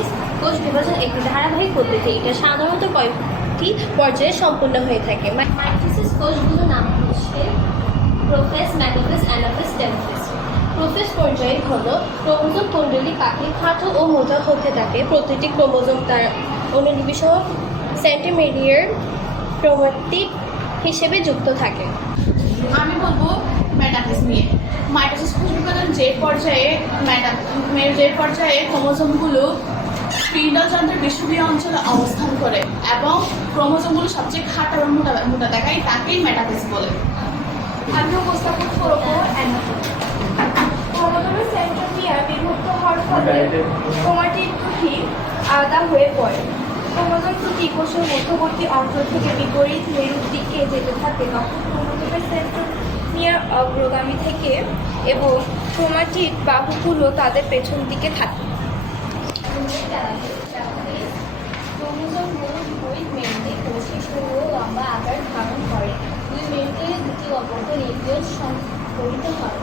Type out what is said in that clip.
Series কোষ বিভাজন একটি ধারাবাহিক পদ্ধতি। এটা সাধারণত কয়েকটি পর্যায়ে সম্পূর্ণ হয়ে থাকে। মাইট্রিসিস কোচগুলোর নাম হচ্ছে prophase metaphase anaphase telophase. Prophase পর্যায়ে হল ক্রোমোজোম কুণ্ডলী পাখি খাটো ও মোটা হতে থাকে। প্রতিটি ক্রোমোজোম তার অনুনিবেশ সেন্টিমিডিয়ার ক্রোমাটিক হিসেবে যুক্ত থাকে। আমি বলব ম্যাটাফিস নিয়ে। মাইটোসিস কোষ বিভাজন যে পর্যায়ে ম্যাটা যে পর্যায়ে ক্রোমোজোমগুলো স্পিন্ডল যন্ত্রের বিষুবীয় অঞ্চলে অবস্থান করে এবং ক্রোমোজোমগুলো সবচেয়ে খাটো এবং মোটা মোটা দেখায়, তাকেই ম্যাটাফিস বলে। আমি উপস্থাপন করব ক্রোমোজোমের সেন্ট্রোমিয়ার বিভক্ত হওয়ার ফলে ক্রোমাটিড দুটি আলাদা হয়ে পড়ে। ক্রোমোজোম দুটি কোষের মধ্যবর্তী অঞ্চল থেকে বিপরীত মেরুর দিকে যেতে থাকে, তখন ক্রোমোজোমের সেন্ট্রোমিয়ার অগ্রগামী থেকে এবং ক্রোমাটিড বাহুগুলো তাদের পেছন দিকে থাকে। ক্রোমোজোমগুলো বিপরীত মেরুতে পৌঁছে সরু ও লম্বা আকার ধারণ করে। দুই মেরুতে দুটি অপরকে নির্দেশ সংকরিত হয়।